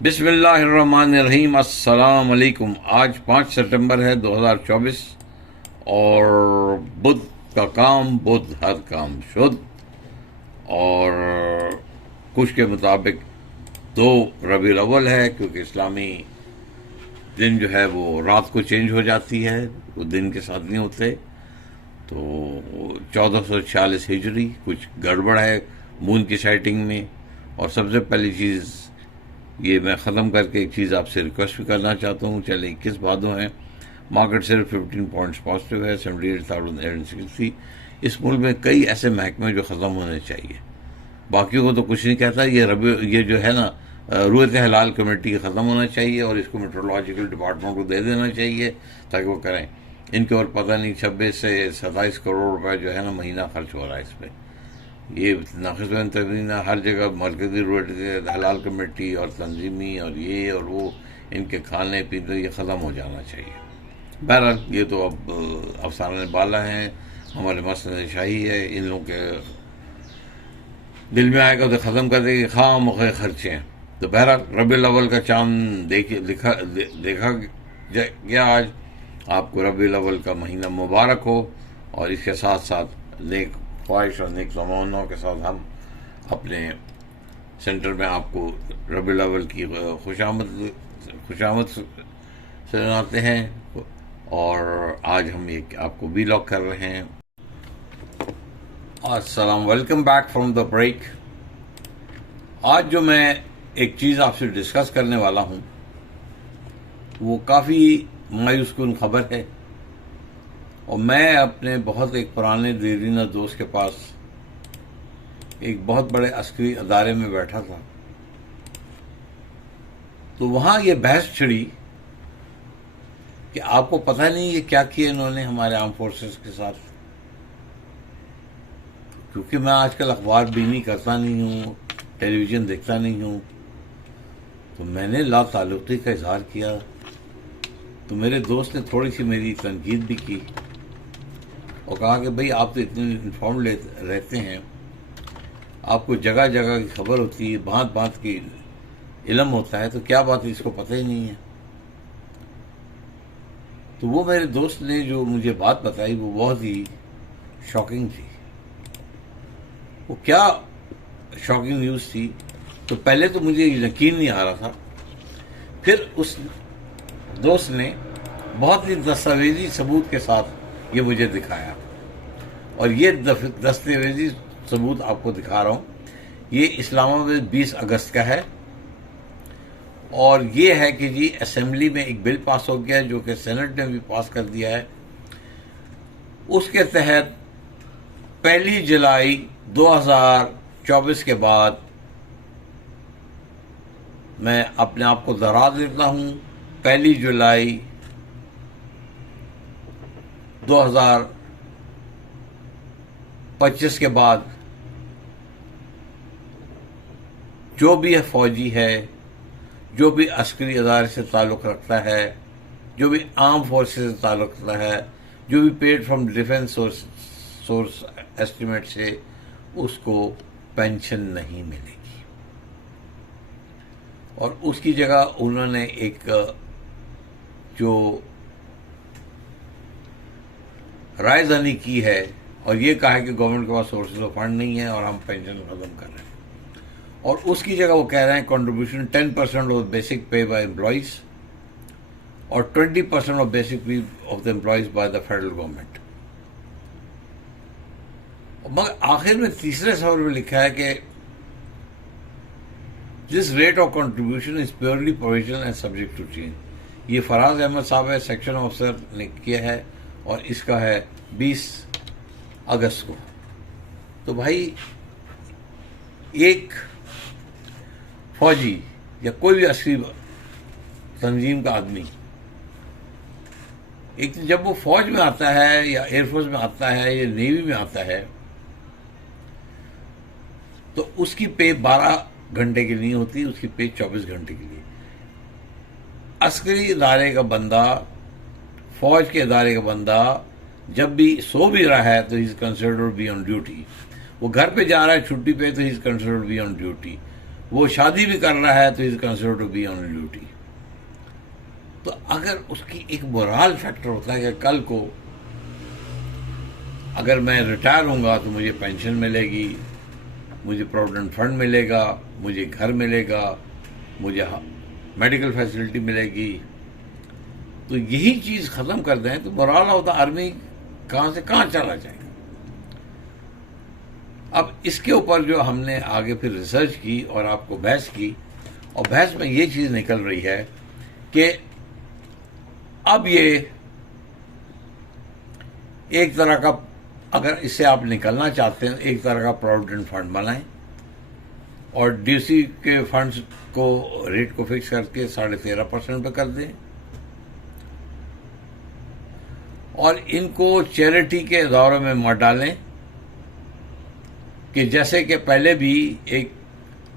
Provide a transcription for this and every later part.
बिस्मिल्लाहिर्रहमानिर्रहीम। अस्सलाम वालेकुम। आज 5 सितंबर है 2024 और बुध का काम बुध, हर काम शुद्ध। और कुछ के मुताबिक 2 रबीउल अव्वल है, क्योंकि इस्लामी दिन जो है वो रात को चेंज हो जाती है, वो दिन के साथ नहीं होते। तो 1446 हिजरी कुछ गड़बड़ है मून की साइटिंग में। और सबसे पहली चीज़ ये मैं ख़त्म करके एक चीज़ आपसे रिक्वेस्ट भी करना चाहता हूँ। चले 21 भादों हैं, मार्केट सिर्फ 15 पॉइंट्स पॉजिटिव है, 78,860। इस मुल्क में कई ऐसे महकमे जो ख़त्म होने चाहिए, बाकियों को तो कुछ नहीं कहता। ये जो है ना, रूयत हलाल कमेटी ख़त्म होना चाहिए और इसको मेट्रोलॉजिकल डिपार्टमेंट को दे देना चाहिए ताकि वो करें। इनके और पता नहीं 26 से 27 करोड़ रुपए जो है ना महीना खर्च हो रहा है इस पर। ये नाक़िस तरीन हर जगह मरकज़ी रूयत हलाल कमेटी और तंजीमी और ये और वो, इनके खाने पीने ये ख़त्म हो जाना चाहिए। बहरहाल ये तो अब अफसाने बाला हैं, हमारे मसले शाही है। इन लोगों के दिल में आएगा तो ख़त्म कर देंगे, खाम खर्चे हैं। तो बहरहाल रबीउल अव्वल का चांद देखा गया आज। आपको रबीउल अव्वल का महीना मुबारक हो। और इसके साथ साथ नेक ख्वाहिश और नेक तमन्नाओं के साथ हम अपने सेंटर में आपको रबीउल अव्वल की खुशामद सुनाते हैं। और आज हम एक आपको वीलॉग कर रहे हैं। अस्सलाम, welcome back from the break. आज जो मैं एक चीज़ आपसे डिस्कस करने वाला हूँ वो काफ़ी मायूस कुन खबर है। और मैं अपने बहुत एक पुराने दीरीना दोस्त के पास एक बहुत बड़े अस्करी अदारे में बैठा था, तो वहाँ ये बहस छिड़ी कि आपको पता नहीं ये क्या किया इन्होंने हमारे आर्म फोर्सेस के साथ। क्योंकि मैं आजकल अखबार बीनी करता नहीं हूँ, टेलीविज़न देखता नहीं हूँ, तो मैंने लाताल्लुक़ी का इजहार किया। तो मेरे दोस्त ने थोड़ी सी मेरी तनकीद भी की और कहा कि भाई आप तो इतने इन्फॉर्म रहते हैं, आपको जगह जगह की खबर होती है, भांत भांत की इल्म होता है, तो क्या बात है इसको पता ही नहीं है। तो वो मेरे दोस्त ने जो मुझे बात बताई वो बहुत ही शॉकिंग थी। वो क्या शॉकिंग न्यूज़ थी, तो पहले तो मुझे यकीन नहीं आ रहा था। फिर उस दोस्त ने बहुत ही दस्तावेजी सबूत के साथ ये मुझे दिखाया, और ये दस्तावेजी सबूत आपको दिखा रहा हूँ। ये इस्लामाबाद 20 अगस्त का है, और ये है कि जी असेंबली में एक बिल पास हो गया जो कि सेनेट ने भी पास कर दिया है। उसके तहत 1 जुलाई 2024 के बाद, मैं अपने आप को दोहरा देता हूँ, 1 जुलाई 2025 के बाद जो भी है फौजी है, जो भी अस्करी अदारे से ताल्लुक़ रखता है, जो भी आर्म फोर्सेस से ताल्लुक़ रखता है, जो भी paid from defence source estimate से, उसको पेंशन नहीं मिलेगी। और उसकी जगह उन्होंने एक जो रायज़नी की है और ये कहा है कि गवर्नमेंट के पास सोर्सेज ऑफ फंड नहीं है और हम पेंशन खत्म कर रहे हैं। और उसकी जगह वो कह रहे हैं contribution 10% of basic pay by employees और 20% of basic pay of the employees by the federal government. मगर आखिर में तीसरे सवाल में लिखा है कि this rate of contribution is purely provisional and subject to change. ये फराज अहमद साहब है, सेक्शन ऑफिसर ने किया है, और इसका है 20 अगस्त को। तो भाई एक फौजी या कोई भी अस्करी तंजीम का आदमी, एक जब वो फौज में आता है या एयरफोर्स में आता है या नेवी में आता है, तो उसकी पे 12 घंटे की नहीं होती, उसकी पे 24 घंटे की लिए। अस्करी इदारे का बंदा, फौज के इदारे का बंदा जब भी सो भी रहा है तो he is considered be on duty. वो घर पे जा रहा है छुट्टी पे तो he is considered be on duty. वो शादी भी कर रहा है तो is considered to be on duty. तो अगर उसकी एक मोरल फैक्टर होता है कि कल को अगर मैं रिटायर होऊंगा तो मुझे पेंशन मिलेगी, मुझे प्रोविडेंट फंड मिलेगा, मुझे घर मिलेगा, मुझे मेडिकल फैसिलिटी मिलेगी, तो यही चीज खत्म कर दें तो मोरल ऑफ द आर्मी कहां से कहां चला जाएगा। अब इसके ऊपर जो हमने आगे फिर रिसर्च की और आपको बहस की, और बहस में ये चीज निकल रही है कि अब ये एक तरह का, अगर इससे आप निकलना चाहते हैं, एक तरह का प्रोविडेंट फंड बनाएं और डीसी के फंड्स को रेट को फिक्स करके 13.5% पे कर दें और इनको चैरिटी के दौरे में मत डालें कि जैसे कि पहले भी एक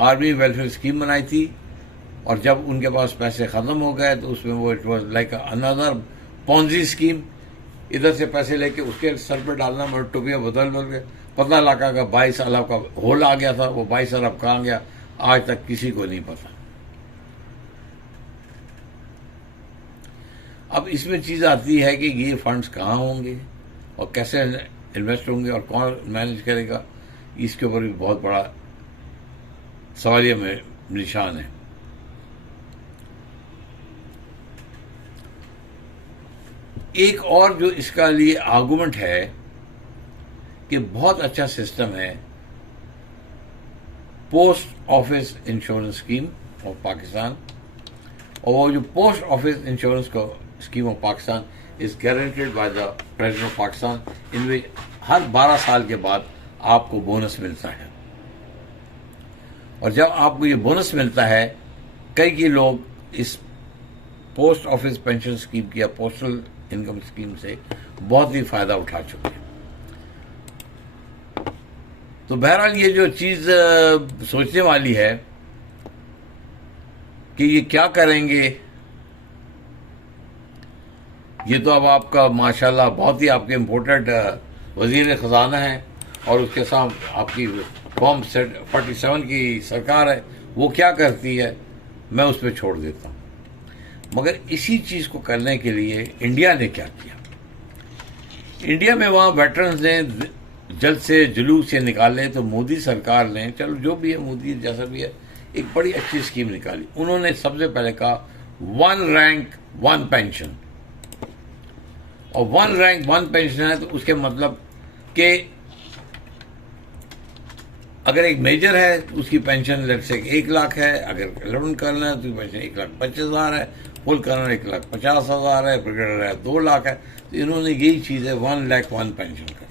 आर्मी वेलफेयर स्कीम बनाई थी और जब उनके पास पैसे खत्म हो गए तो उसमें वो it was like another Ponzi scheme, इधर से पैसे लेके उसके सर पे डालना, मतलब टोपिया बदल के पता लगा का 22 अरब का होल आ गया था। वो 22 अरब कहाँ गया आज तक किसी को नहीं पता। अब इसमें चीज आती है कि ये फंड्स कहाँ होंगे और कैसे इन्वेस्ट होंगे और कौन मैनेज करेगा, इसके ऊपर भी बहुत बड़ा सवालिया में निशान है। एक और जो इसका लिए आर्गुमेंट है कि बहुत अच्छा सिस्टम है post office insurance scheme of Pakistan, और वो जो पोस्ट ऑफिस इंश्योरेंस को scheme of Pakistan is guaranteed by the president of Pakistan, इनमें हर 12 साल के बाद आपको बोनस मिलता है। और जब आपको ये बोनस मिलता है, कई लोग इस पोस्ट ऑफिस पेंशन स्कीम की या पोस्टल इनकम स्कीम से बहुत ही फायदा उठा चुके हैं। तो बहरहाल ये जो चीज सोचने वाली है कि ये क्या करेंगे, ये तो अब आपका माशाल्लाह बहुत ही आपके इम्पोर्टेंट वजीर खजाना है और उसके साथ आपकी फॉर्म 47 की सरकार है, वो क्या करती है मैं उस पर छोड़ देता हूं। मगर इसी चीज को करने के लिए इंडिया ने क्या किया, इंडिया में वहां वेटरन्स ने जल्द से जुलूस से निकाले तो मोदी सरकार ने, चलो जो भी है मोदी जैसा भी है, एक बड़ी अच्छी स्कीम निकाली। उन्होंने सबसे पहले कहा 1 रैंक 1 पेंशन, और 1 रैंक 1 पेंशन है तो उसके मतलब कि अगर एक मेजर है तो उसकी पेंशन लेट से 1 लाख है, अगर 11 करना है तो पेंशन 1,25,000 है, फुल करना 1,50,000 है, ब्रिगेडियर है 2 लाख है। तो इन्होंने यही चीज है 1 लाख 1 पेंशन कर दी।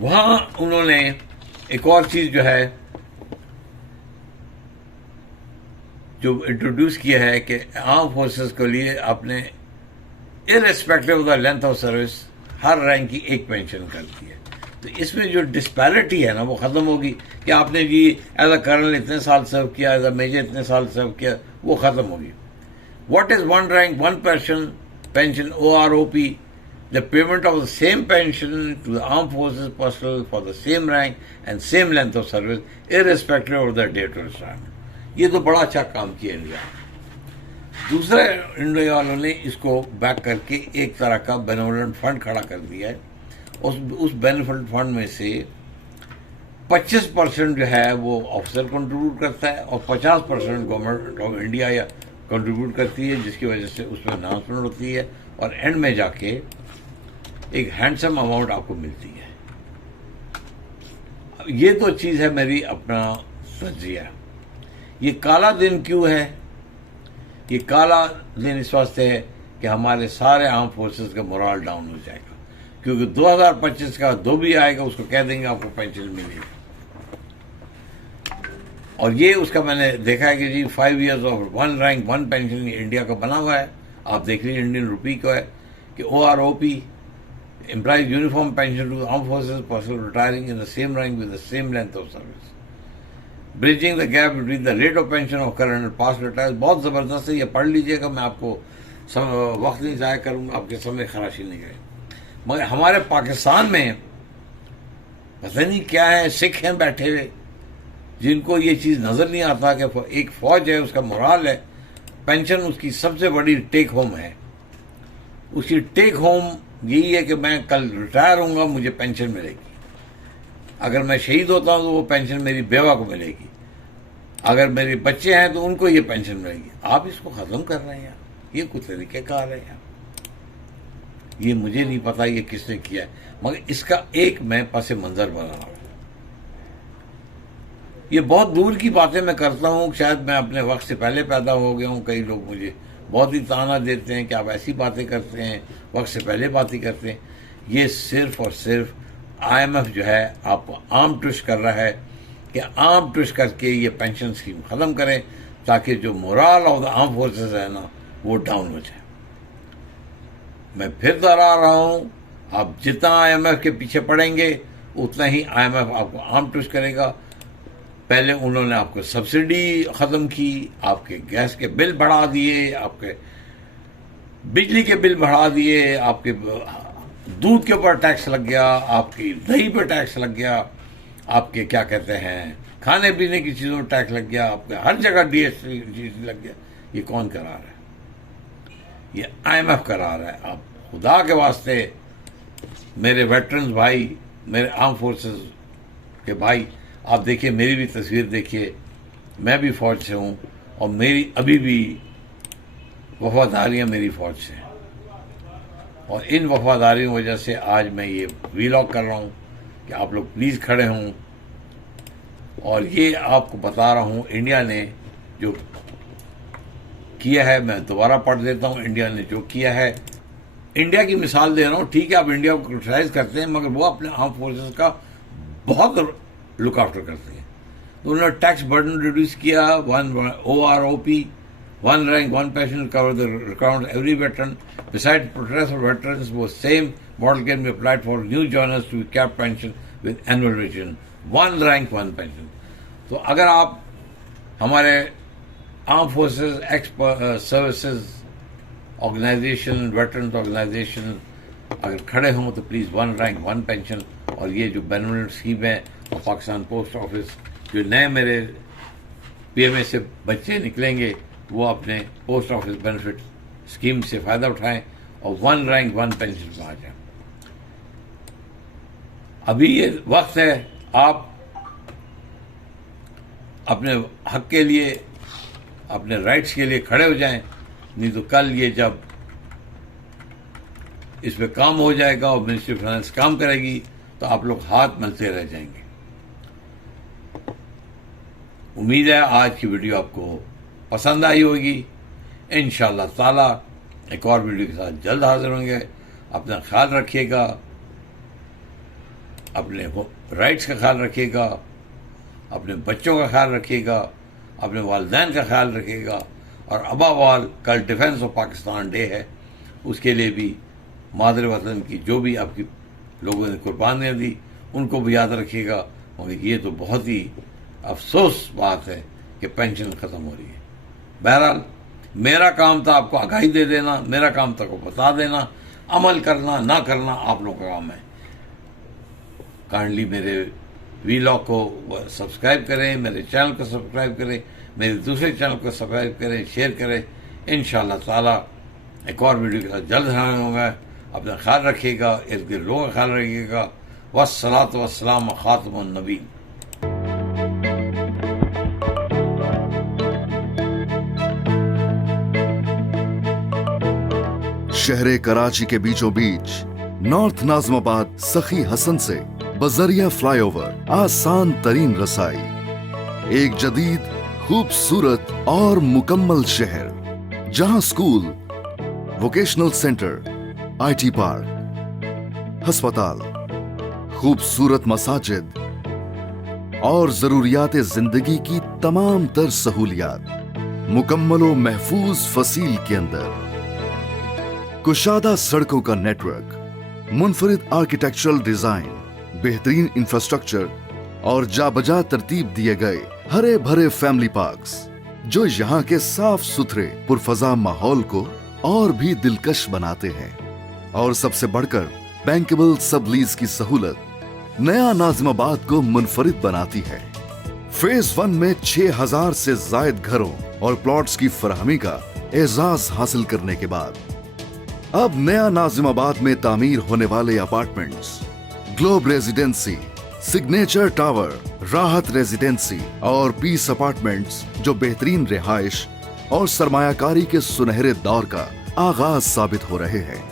वहां उन्होंने एक और चीज जो है जो इंट्रोड्यूस किया है कि आर्म फोर्सेस के लिए आपने irrespective of the length of service her rank की 1 पेंशन कर दी है। तो इसमें जो डिस्पैरिटी है ना वो खत्म होगी कि आपने जी एज अ कर्नल इतने साल सर्व किया, एज अ मेजर इतने साल सर्व किया, वो खत्म होगी। What is 1 rank 1 pension OROP? The payment of the same pension to the armed forces personnel for the same rank and same length of service, irrespective of the date of retirement। ये तो बड़ा अच्छा काम किया India. दूसरे India वालों ने इसको बैक करके एक तरह का बेनिफिट फंड खड़ा कर दिया है। उस बेनिफिट फंड में से 25% जो है वो ऑफिसर कंट्रीब्यूट करता है और 50% गवर्नमेंट ऑफ इंडिया या कंट्रीब्यूट करती है, जिसकी वजह से उसमें अनाउंसमेंट होती है और एंड में जाके एक हैंडसम अमाउंट आपको मिलती है। ये तो चीज है मेरी अपना नजरिया। ये काला दिन क्यों है? ये काला दिन इस वास्ते है कि हमारे सारे आर्म फोर्सेस का मोरल डाउन हो जाएगा, क्योंकि 2025 का जो भी आएगा उसको कह देंगे आपको पेंशन मिलेगी। और ये उसका मैंने देखा है कि जी 5 years of 1 rank 1 pension India का बना हुआ है। आप देख लीजिए इंडियन रुपी का है कि OROP implies uniform pension to armed forces personnel retiring in the same rank with the same length of service, bridging the gap between the rate of pension of current and past retirees। बहुत जबरदस्त है, ये पढ़ लीजिएगा। मैं आपको वक्त नहीं जाया करूंगा, आपके समय खराशी नहीं गए। मगर हमारे पाकिस्तान में पता नहीं क्या है, सिख हैं बैठे हुए, जिनको ये चीज़ नज़र नहीं आता कि एक फौज है, उसका मोराल है, पेंशन उसकी सबसे बड़ी टेक होम है। उसकी टेक होम यही है कि मैं कल रिटायर होऊंगा, मुझे पेंशन मिलेगी। अगर मैं शहीद होता हूं तो वो पेंशन मेरी बेवा को मिलेगी। अगर मेरे बच्चे हैं तो उनको ये पेंशन मिलेगी। आप इसको ख़त्म कर रहे हैं यार, ये कुछ तरीक़ेकार है यार। ये मुझे नहीं पता ये किसने किया है, मगर इसका एक मैं पस मंज़र बना रहा हूँ। ये बहुत दूर की बातें मैं करता हूँ, शायद मैं अपने वक्त से पहले पैदा हो गया हूँ। कई लोग मुझे बहुत ही ताना देते हैं कि आप ऐसी बातें करते हैं, वक्त से पहले बातें करते हैं। ये सिर्फ और सिर्फ IMF जो है आपको आर्म ट्विस्ट कर रहा है कि आर्म ट्विस्ट करके ये पेंशन स्कीम ख़त्म करें, ताकि जो morale of the arm forces है ना, वो डाउन हो जाए। मैं फिर दोहरा रहा हूँ, आप जितना IMF के पीछे पड़ेंगे उतना ही IMF आपको आर्म ट्विस्ट करेगा। पहले उन्होंने आपको सब्सिडी ख़त्म की, आपके गैस के बिल बढ़ा दिए, आपके बिजली के बिल बढ़ा दिए, आपके दूध के ऊपर टैक्स लग गया, आपकी दही पर टैक्स लग गया, आपके क्या कहते हैं खाने पीने की चीज़ों पर टैक्स लग गया, आपके हर जगह GST लग गया। ये कौन करा रहा है? ये IMF करा रहा है। आप खुदा के वास्ते मेरे वेटरन्स भाई, मेरे आर्म फोर्सेस के भाई, आप देखिए, मेरी भी तस्वीर देखिए। मैं भी फ़ौज से हूँ और मेरी अभी भी वफादारियाँ मेरी फ़ौज से हैं, और इन वफादारियों की वजह से आज मैं ये वीलॉग कर रहा हूँ कि आप लोग प्लीज़ खड़े हों। और ये आपको बता रहा हूँ, इंडिया ने जो किया है, मैं दोबारा पढ़ देता हूँ। इंडिया ने जो किया है, इंडिया की मिसाल दे रहा हूँ। ठीक है, आप इंडिया को क्रिटिसाइज करते हैं, मगर वो अपने आर्म फोर्सेस का बहुत लुक आफ्टर करते हैं। तो उन्होंने टैक्स बर्डन रिड्यूस किया, OROP, one rank, one pension cover the requirement of every veteran. Besides protest for veterans, वो same model can be applied for new joiners to cap pension with annual revision. One rank, one pension. तो अगर आप हमारे arm forces ex services organisation, veterans organisation अगर खड़े हों तो please one rank one pension. और ये जो बेनिफिट स्कीम है और पाकिस्तान पोस्ट ऑफिस, जो नए मेरे PMA से बच्चे निकलेंगे, वो अपने पोस्ट ऑफिस बेनिफिट स्कीम से फ़ायदा उठाएं और वन रैंक वन पेंशन पर आ जाएं। अभी ये वक्त है, आप अपने हक के लिए, अपने राइट्स के लिए खड़े हो जाएं। नहीं तो कल ये जब इस पे काम हो जाएगा और मिनिस्ट्री ऑफ फाइनेंस काम करेगी तो आप लोग हाथ मलते रह जाएंगे। उम्मीद है आज की वीडियो आपको पसंद आई होगी। इंशाअल्लाह ताला एक और वीडियो के साथ जल्द हाजिर होंगे। अपना ख्याल रखिएगा, अपने राइट्स का ख्याल रखिएगा, अपने बच्चों का ख्याल रखिएगा, अपने वालिदैन का ख्याल रखिएगा। और अबावाल कल डिफेंस ऑफ पाकिस्तान डे है, उसके लिए भी मादर वतन की जो भी आपकी लोगों ने कुर्बानियाँ दी उनको भी याद रखिएगा। मगर ये तो बहुत ही अफसोस बात है कि पेंशन ख़त्म हो रही है। बहरहाल मेरा काम था आपको आगाही दे देना, मेरा काम था आपको बता देना, अमल करना ना करना आप लोगों का काम है। काइंडली मेरे वीलॉग को सब्सक्राइब करें, मेरे चैनल को सब्सक्राइब करें, मेरे दूसरे चैनल को सब्सक्राइब करें, शेयर करें। इंशाअल्लाह ताला एक और वीडियो के साथ जल्द हाजिर होगा। अपना ख्याल रखिएगा, इर्द गिर्द लोगों का ख्याल रखिएगा। वस्सलातु वस्सलाम खातमुन नबी। शहरे कराची के बीचों बीच नॉर्थ नाज़िमाबाद सखी हसन से बजरिया फ्लाईओवर आसान तरीन रसाई, एक जदीद खूबसूरत और मुकम्मल शहर जहां school, vocational centre, IT park, अस्पताल, खूबसूरत मसाजिद और जरूरियात जिंदगी की तमाम तर सहूलियात मुकम्मल व महफूज फसील के अंदर, कुशादा सड़कों का नेटवर्क, मुनफरिद आर्किटेक्चरल डिजाइन, बेहतरीन इंफ्रास्ट्रक्चर और जाबजा तरतीब दिए गए हरे भरे फैमिली पार्क्स जो यहाँ के साफ सुथरे पुरफजा माहौल को और भी दिलकश बनाते हैं। और सबसे बढ़कर बैंकेबल सब लीज की सहूलत नया नाज़िमाबाद को मुनफरिद बनाती है। फेज 1 में 6000 से जायद घरों और प्लॉट्स की फराहमी का एजाज हासिल करने के बाद अब नया नाजिमाबाद में तामीर होने वाले apartments globe residency, signature tower, राहत रेजिडेंसी और पीस अपार्टमेंट्स जो बेहतरीन रिहाइश और सरमायाकारी के सुनहरे दौर का आगाज साबित हो रहे हैं।